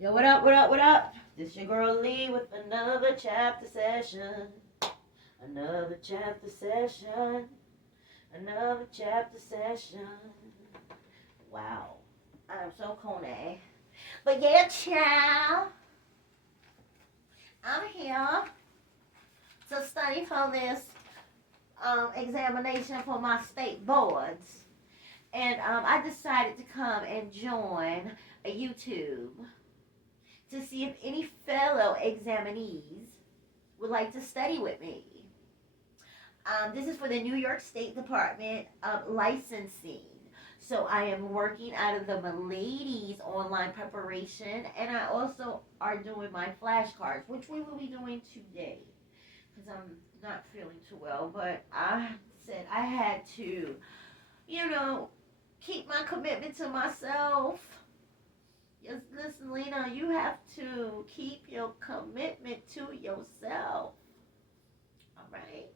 Yo, what up, what up, what up? This your girl Lee with another chapter session. Another chapter session. Another chapter session. Wow. I'm so coney. But yeah, child. I'm here to study for this examination for my state boards. And I decided to come and join a YouTube to see if any fellow examinees would like to study with me. This is for the New York State Department of Licensing. So I am working out of the Milady's online preparation, and I also are doing my flashcards, which we will be doing today because I'm not feeling too well. But I said I had to, you know, keep my commitment to myself. Yes, listen, Lena, you have to keep your commitment to yourself. All right?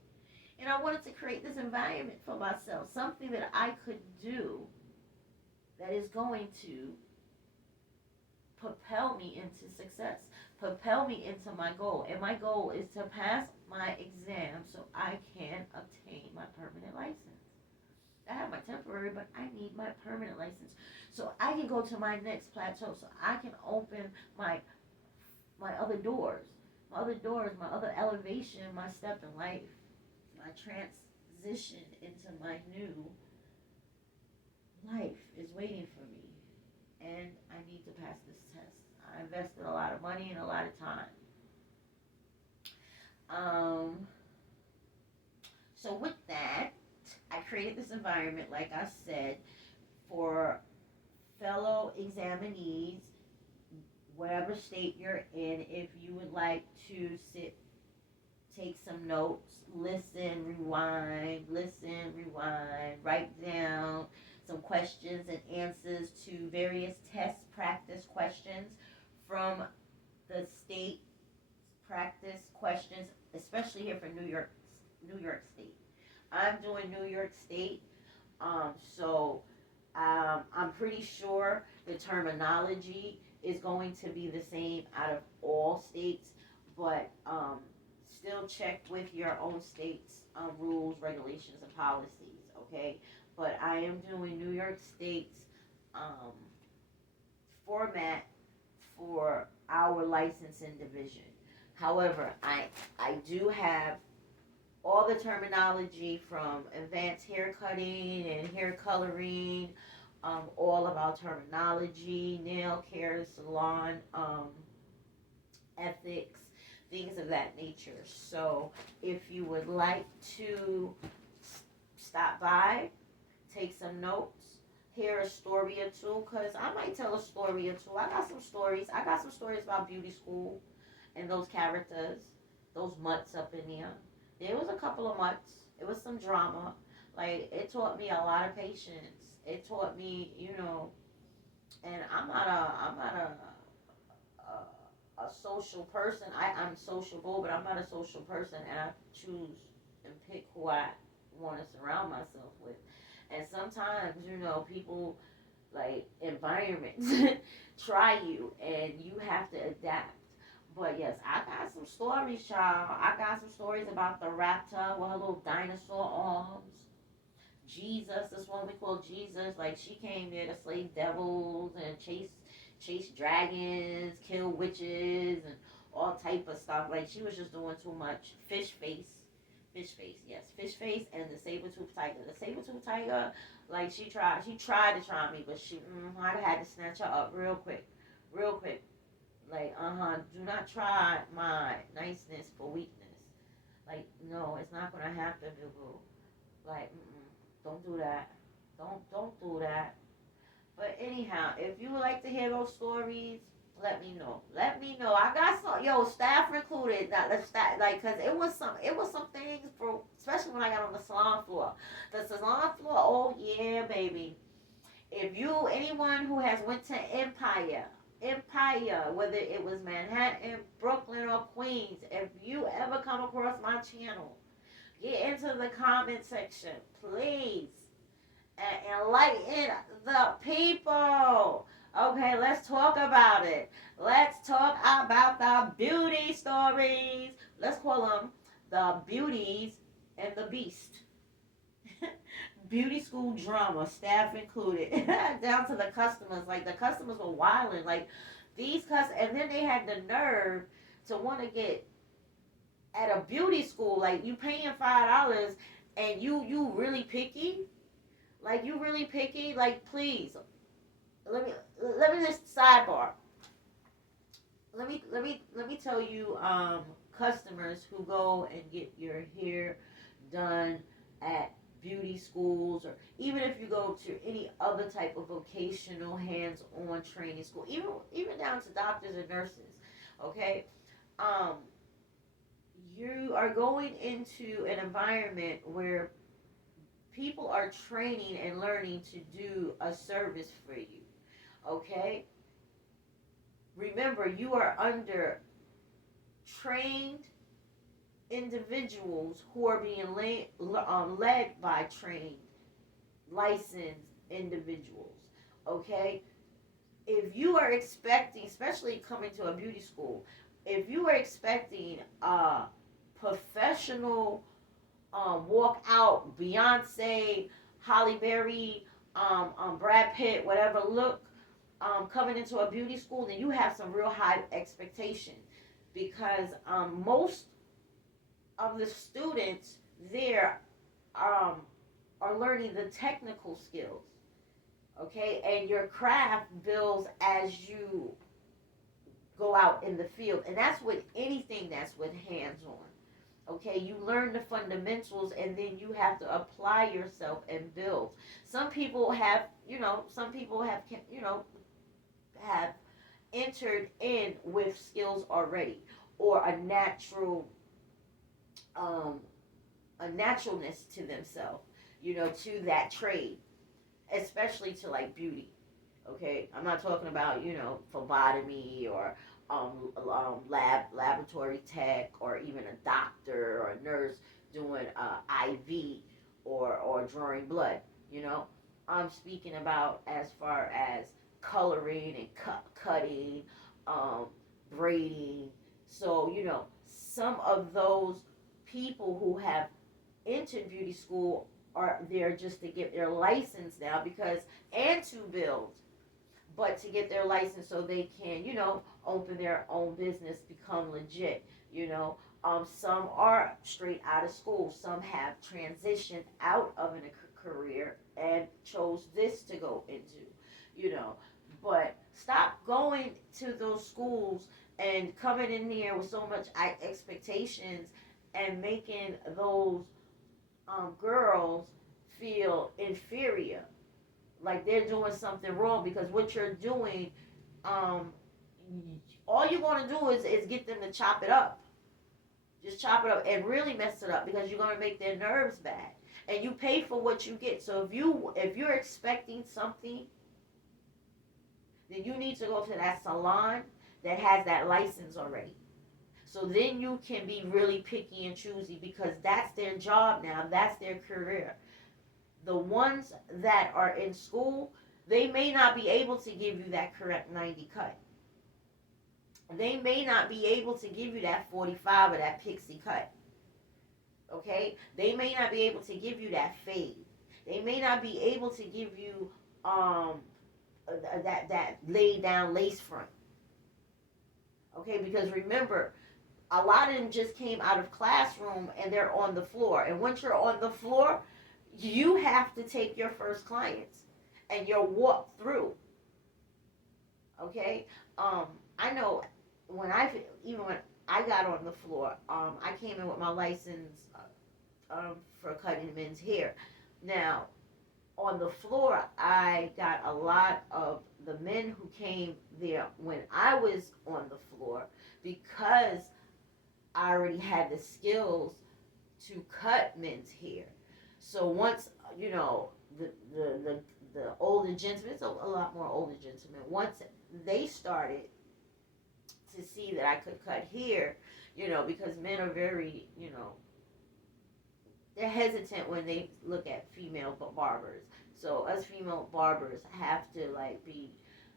And I wanted to create this environment for myself, something that I could do that is going to propel me into success, propel me into my goal. And my goal is to pass my exam so I can obtain my permanent license. I have my temporary, but I need my permanent license so I can go to my next plateau, so I can open my other doors, my other elevation, my step in life, my transition into my new life is waiting for me, and I need to pass this test. I invested a lot of money and a lot of time. Um, so with that, I created this environment, like I said, for fellow examinees, whatever state you're in, if you would like to sit, take some notes, listen, rewind, write down some questions and answers to various test practice questions from the state practice questions, especially here for New York State. I'm doing New York State, so I'm pretty sure the terminology is going to be the same out of all states, but still check with your own state's rules, regulations, and policies, okay? But I am doing New York State's um, format for our licensing division. However, I do have all the terminology from advanced hair cutting and hair coloring, all of our terminology, nail care, salon, ethics, things of that nature. So if you would like to stop by, take some notes, hear a story or two, because I might tell a story or two. I got some stories. I got some stories about beauty school and those characters, those mutts up in there. There was a couple of mutts. It was some drama. Like, it taught me a lot of patience. It taught me, and I'm not a social person. I'm sociable, but I'm not a social person, and I choose and pick who I want to surround myself with. And sometimes, people, like, environments try you, and you have to adapt. But yes, I got some stories, child. I got some stories about the raptor with her little dinosaur arms. Jesus, this one we call Jesus, like she came there to slay devils and chase dragons, kill witches, and all type of stuff. Like, she was just doing too much. Fish face, yes, fish face, and the saber tooth tiger. The saber tooth tiger, like, she tried to try me, but I had to snatch her up real quick. Like, do not try my niceness for weakness. Like, no, it's not gonna happen, boo boo. Like, don't do that. Don't do that. But anyhow, if you would like to hear those stories, let me know. Let me know. I got some, staff included. That the staff, like, cause it was some things for, especially when I got on the salon floor. The salon floor, oh yeah, baby. If you, anyone who has went to Empire, whether it was Manhattan, Brooklyn, or Queens, if you ever come across my channel, get into the comment section, please, and enlighten the people. Okay, let's talk about it. Let's talk about the beauty stories. Let's call them the beauties and the beast. Beauty school drama, staff included, down to the customers. Like the customers were wilding. Like and then they had the nerve to want to get at a beauty school. Like you paying $5 and you really picky. Like you really picky. Like please, let me let me just sidebar. Let me tell you, customers who go and get your hair done at beauty schools, or even if you go to any other type of vocational hands-on training school, even down to doctors and nurses. Okay, um, you are going into an environment where people are training and learning to do a service for you. Okay, remember you are under trained individuals who are being led by trained, licensed individuals. Okay? If you are expecting, especially coming to a beauty school, if you are expecting a professional walk out, Beyonce, Holly Berry, Brad Pitt, whatever look, coming into a beauty school, then you have some real high expectations because most of the students there um, are learning the technical skills, okay, and your craft builds as you go out in the field, and that's with anything that's with hands-on. Okay, you learn the fundamentals and then you have to apply yourself and build. Some people have, some people have, have entered in with skills already, or um, a naturalness to themselves, to that trade, especially to like beauty. Okay, I'm not talking about phlebotomy or laboratory tech, or even a doctor or a nurse doing IV or drawing blood. You know, I'm speaking about as far as coloring and cutting, um, braiding. So some of those people who have entered beauty school are there just to get their license now, because and to build, but to get their license so they can, open their own business, become legit. Some are straight out of school. Some have transitioned out of a career and chose this to go into. You know, but stop going to those schools and coming in here with so much expectations and making those girls feel inferior, like they're doing something wrong, because what you're doing, um, all you're going to do is get them to chop it up. Just chop it up and really mess it up, because you're going to make their nerves bad. And you pay for what you get. So if you're expecting something, then you need to go to that salon that has that license already. So then you can be really picky and choosy, because that's their job now. That's their career. The ones that are in school, they may not be able to give you that correct 90 cut. They may not be able to give you that 45 or that pixie cut. Okay? They may not be able to give you that fade. They may not be able to give you that laid down lace front. Okay? Because remember, a lot of them just came out of classroom and they're on the floor. And once you're on the floor, you have to take your first clients and you'll walk through. Okay? I know when I got on the floor, I came in with my license for cutting men's hair. Now, on the floor, I got a lot of the men who came there when I was on the floor, because I already had the skills to cut men's hair. So once the the the older gentlemen, it's a lot more older gentlemen. Once they started to see that I could cut hair, because men are very, they're hesitant when they look at female barbers. So us female barbers have to like be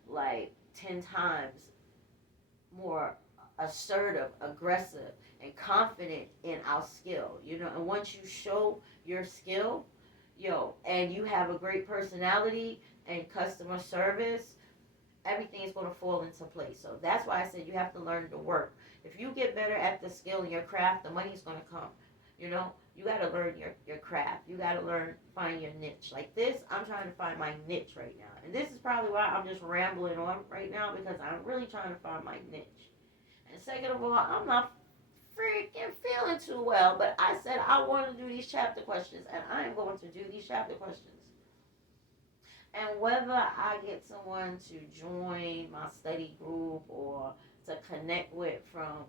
like 10 times more assertive, aggressive, and confident in our skill. And once you show your skill, and you have a great personality and customer service, everything is going to fall into place. So that's why I said you have to learn to work. If you get better at the skill in your craft, the money's going to come. You got to learn your craft. You got to find your niche. Like this, I'm trying to find my niche right now. And this is probably why I'm just rambling on right now, because I'm really trying to find my niche. And second of all, I'm not freaking feeling too well, but I said I want to do these chapter questions, and I am going to do these chapter questions. And whether I get someone to join my study group or to connect with from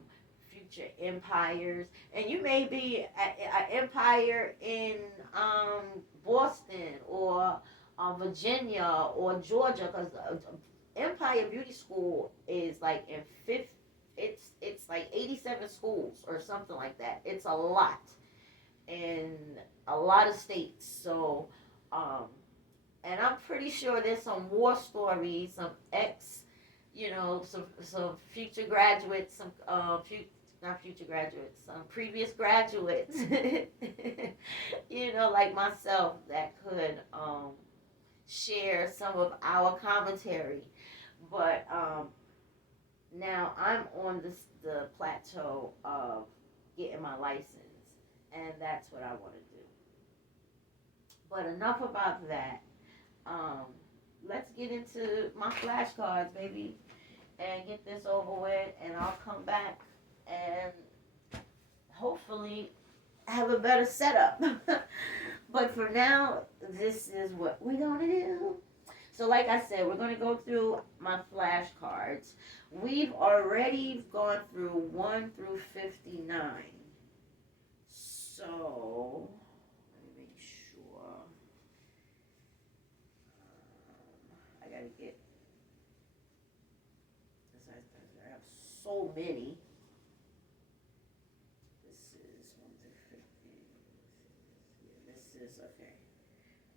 future empires, and you may be an empire in Boston or Virginia or Georgia, because Empire Beauty School is like in fifth. It's like 87 schools or something like that. It's a lot in a lot of states. So, and I'm pretty sure there's some war stories, some some future graduates, some not future graduates, some previous graduates, like myself, that could share some of our commentary. But now I'm on the plateau of getting my license, and that's what I want to do. But enough about that. Let's get into my flashcards, baby, and get this over with, and I'll come back and hopefully have a better setup. But for now, this is what we're going to do. So like I said, we're going to go through my flashcards. We've already gone through 1 through 59. So, let me make sure. I got to get, I have so many. This is 1 through 50. Yeah, this is, okay.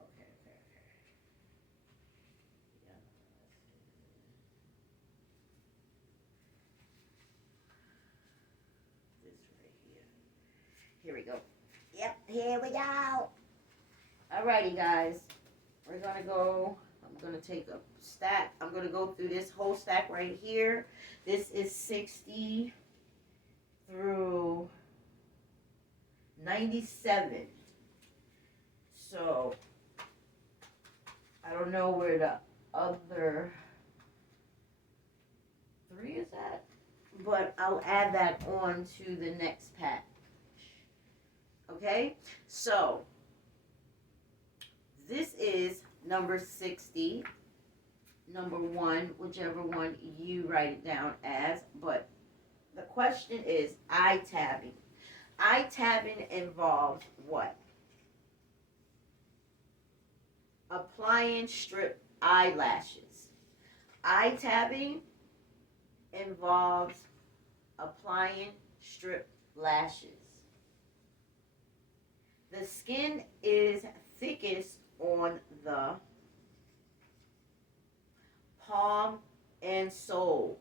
Okay. Yeah. This right here. Here we go. Yep, here we go. Alrighty, guys. We're going to go. I'm going to take a stack. I'm going to go through this whole stack right here. This is 60 through 97. So, I don't know where the other 3 is at, but I'll add that on to the next pack. Okay? So, this is number 60, number 1, whichever one you write it down as. But the question is eye tabbing. Eye tabbing involves what? Applying strip eyelashes. Eye tabbing involves applying strip lashes. The skin is thickest on the palm and soles.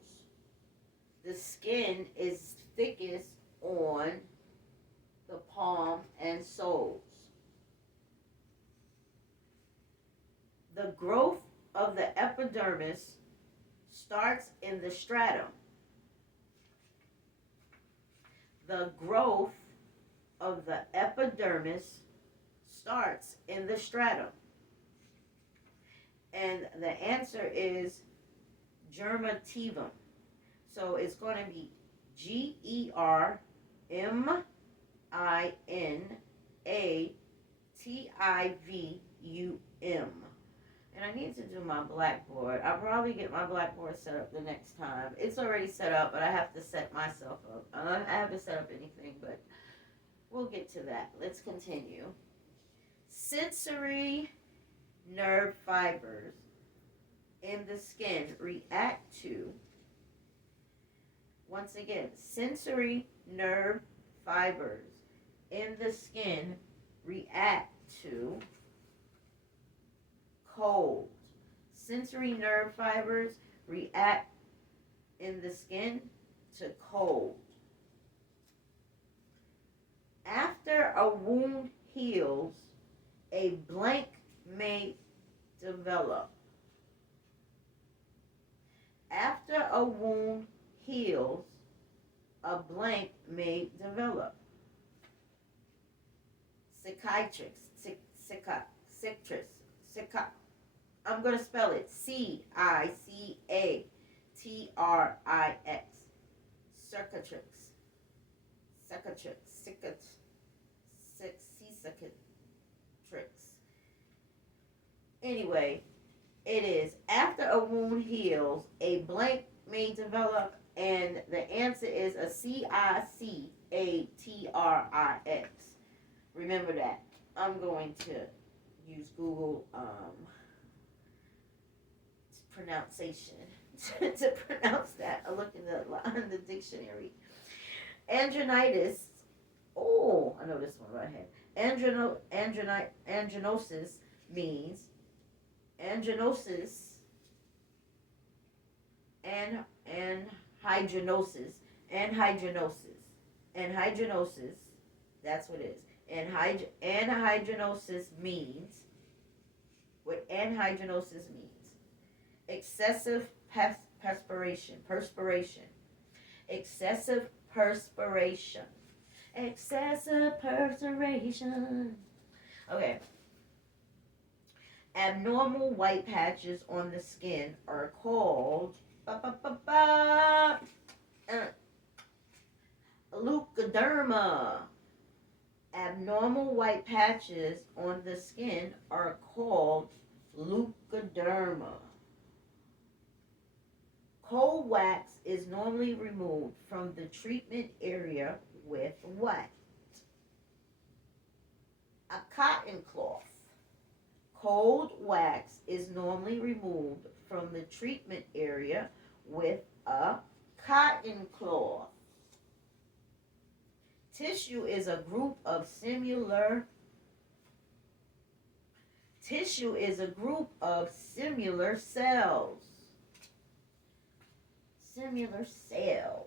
The skin is thickest on the palm and soles. The growth of the epidermis starts in the stratum. The growth of the epidermis starts in the stratum. And the answer is germativum. So it's going to be GERMATIVUM. And I need to do my blackboard. I'll probably get my blackboard set up the next time. It's already set up, but I have to set myself up. I haven't set up anything, but we'll get to that. Let's continue. Sensory nerve fibers in the skin react to, once again, sensory nerve fibers in the skin react to cold. Sensory nerve fibers react in the skin to cold. After a wound heals, a blank may develop. After a wound heals, a blank may develop. Cicatrix, cicatrix, cicatrix. I'm going to spell it Cicatrix. Cicatrix. Cicatrix. Cicatrix. Anyway, it is after a wound heals, a blank may develop, and the answer is a Cicatrix. Remember that. I'm going to use Google pronunciation to pronounce that. I look in the dictionary. Andronitis. Oh, I know this one right here. Andronosis means andronosis and hydronosis and hydronosis. That's what it is. Anhydronosis means what anhydronosis means: excessive perspiration, excessive perspiration, excessive perspiration. Okay. Abnormal white patches on the skin are called leukoderma. Abnormal white patches on the skin are called leukoderma. Cold wax is normally removed from the treatment area with what? A cotton cloth. Cold wax is normally removed from the treatment area with a cotton cloth. Tissue is a group of similar cells. Similar cells.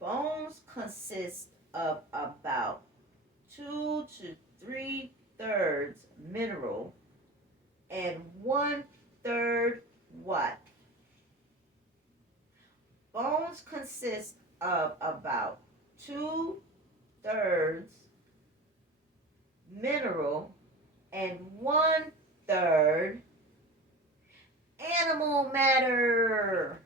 Bones consist of about 2 to 3/3 mineral and 1/3 what? Bones consist of about 2/3 mineral and 1/3 animal matter.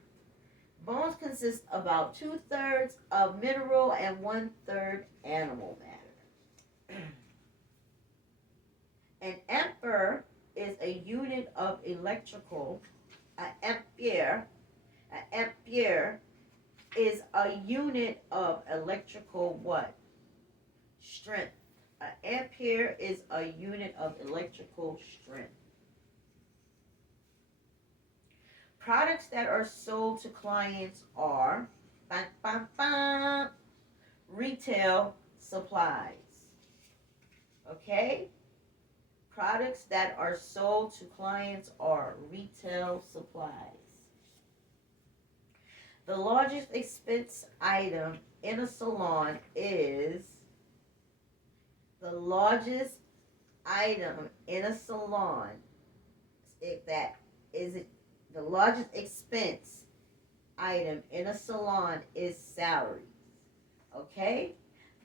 Bones consist about 2/3 of mineral and 1/3 animal matter. An ampere is a unit of electrical. An ampere is a unit of electrical what? Strength. An ampere is a unit of electrical strength. Products that are sold to clients are retail supplies. Okay? Products that are sold to clients are retail supplies. The largest expense item in a salon is the largest item in a salon. If that is it, the largest expense item in a salon is salaries. Okay?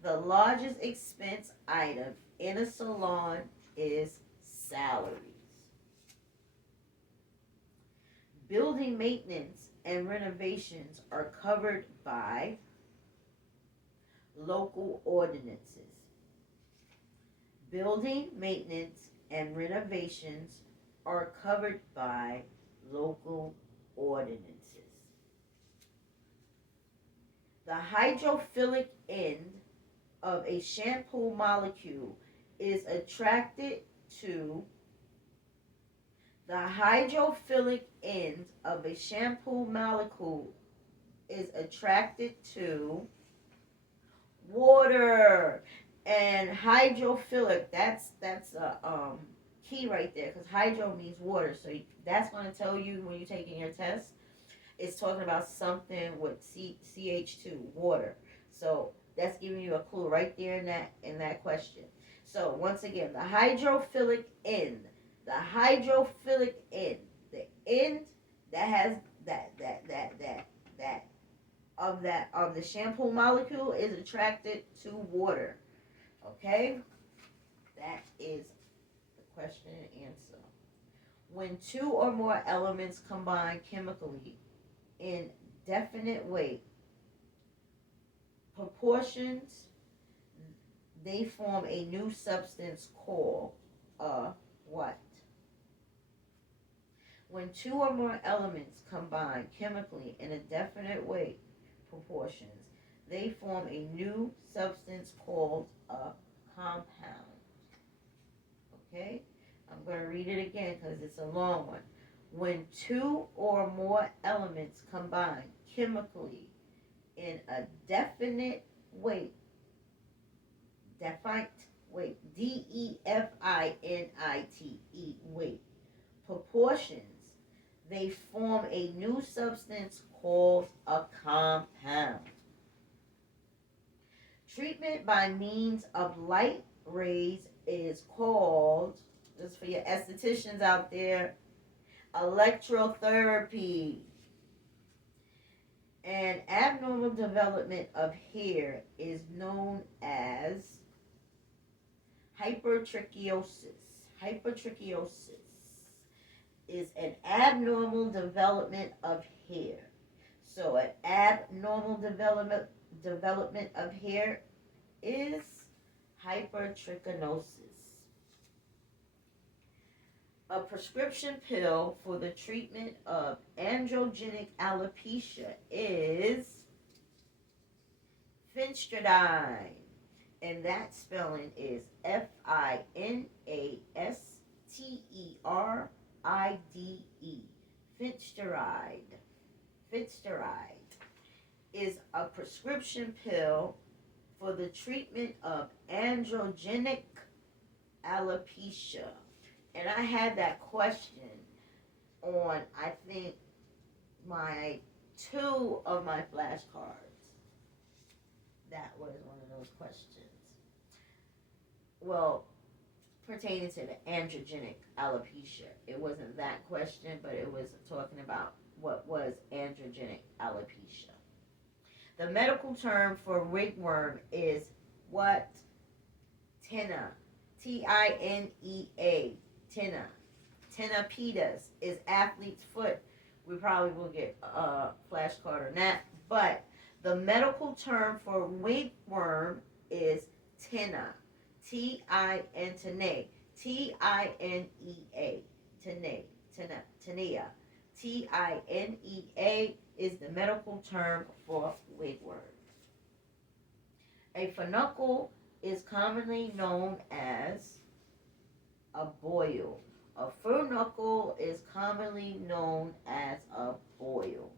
The largest expense item in a salon is salaries. Building maintenance and renovations are covered by local ordinances. Building maintenance and renovations are covered by local ordinances. The hydrophilic end of a shampoo molecule is attracted to the hydrophilic end of a shampoo molecule is attracted to water. And hydrophilic, that's a key right there, because hydro means water. So that's going to tell you when you're taking your test. It's talking about something with CH2, water. So that's giving you a clue right there in that question. So once again, the hydrophilic end, the hydrophilic end, the end that has that of the shampoo molecule is attracted to water. Okay, that is the question and answer. When two or more elements combine chemically in definite weight proportions, they form a new substance called a what? When two or more elements combine chemically in a definite weight proportions, they form a new substance called a compound. Okay? I'm going to read it again because it's a long one. When two or more elements combine chemically in a definite weight, definite weight, DEFINITE weight, proportions, they form a new substance called a compound. Treatment by means of light rays is called, this is for your estheticians out there, electrotherapy. An abnormal development of hair is known as hypertrichosis. Hypertrichosis is an abnormal development of hair. So an abnormal development of hair is hypertrichosis. A prescription pill for the treatment of androgenic alopecia is Finstradine, and that spelling is FINASTERIDE. Finsteride. Finsteride is a prescription pill for the treatment of androgenic alopecia. And I had that question on, I think, my 2 of my flashcards. That was one of those questions. Well, pertaining to the androgenic alopecia. It wasn't that question, but it was talking about what was androgenic alopecia. The medical term for wigworm is what? Tinea. TINEA. Tinea. Tinea pedis is athlete's foot. We probably will get a flashcard on that. But the medical term for wigworm is tinea. Tinea. TINEA. Tinea. Tinea. TINEA is the medical term for wigworm. A furuncle is commonly known as a boil. A furuncle is commonly known as a boil.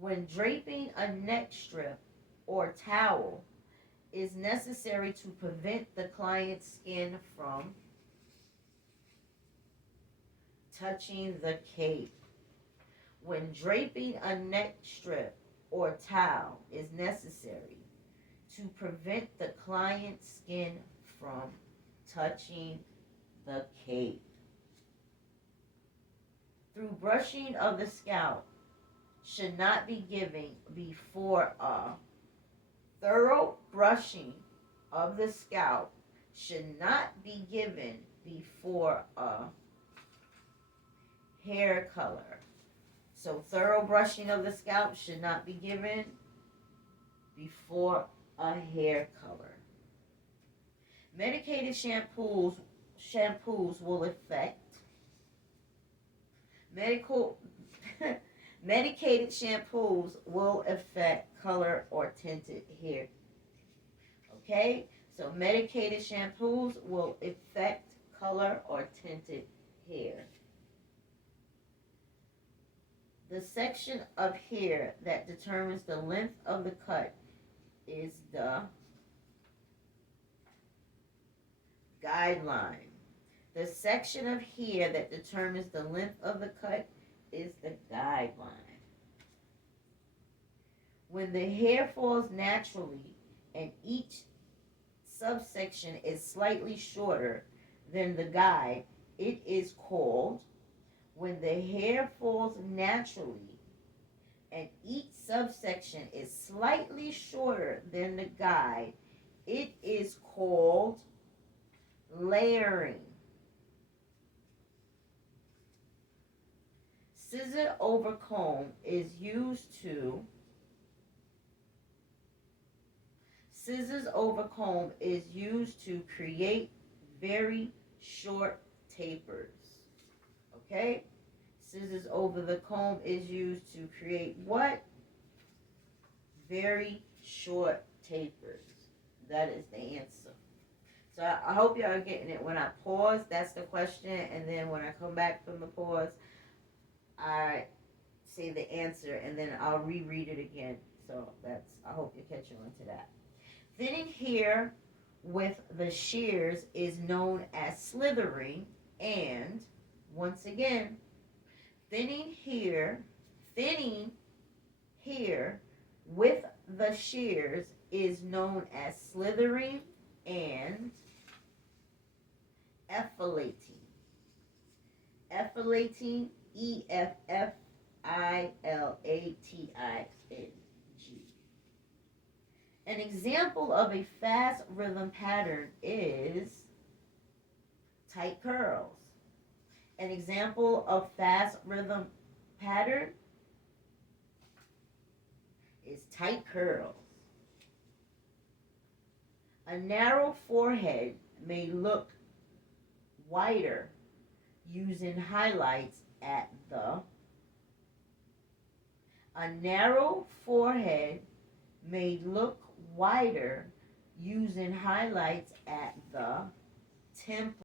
When draping a neck strip or towel is necessary to prevent the client's skin from touching the cape. When draping a neck strip or towel is necessary to prevent the client's skin from touching the cape. Through brushing of the scalp should not be given before a thorough brushing of the scalp should not be given before a hair color. So thorough brushing of the scalp should not be given before a hair color. Medicated shampoos will affect medicated shampoos will affect color or tinted hair. Okay? So medicated shampoos will affect color or tinted hair. The section of hair that determines the length of the cut is the guideline. The section of hair that determines the length of the cut is the guideline. When the hair falls naturally and each subsection is slightly shorter than the guide, it is called. When the hair falls naturally and each subsection is slightly shorter than the guide, it is called layering. Scissor over comb is used to Scissors over comb is used to create very short tapers. Okay? Scissors over the comb is used to create what? Very short tapers. That is the answer. So I hope y'all are getting it. When I pause, that's the question, and then when I come back from the pause, I say the answer, and then I'll reread it again. So I hope you're catching on to that. Thinning hair with the shears is known as slithering, and once again, thinning hair with the shears is known as slithering and effilating. Effilating, Effilating. An example of a fast rhythm pattern is tight curls. An example of fast rhythm pattern is tight curls. A narrow forehead may look wider using highlights at the. A narrow forehead may look wider using highlights at the temple.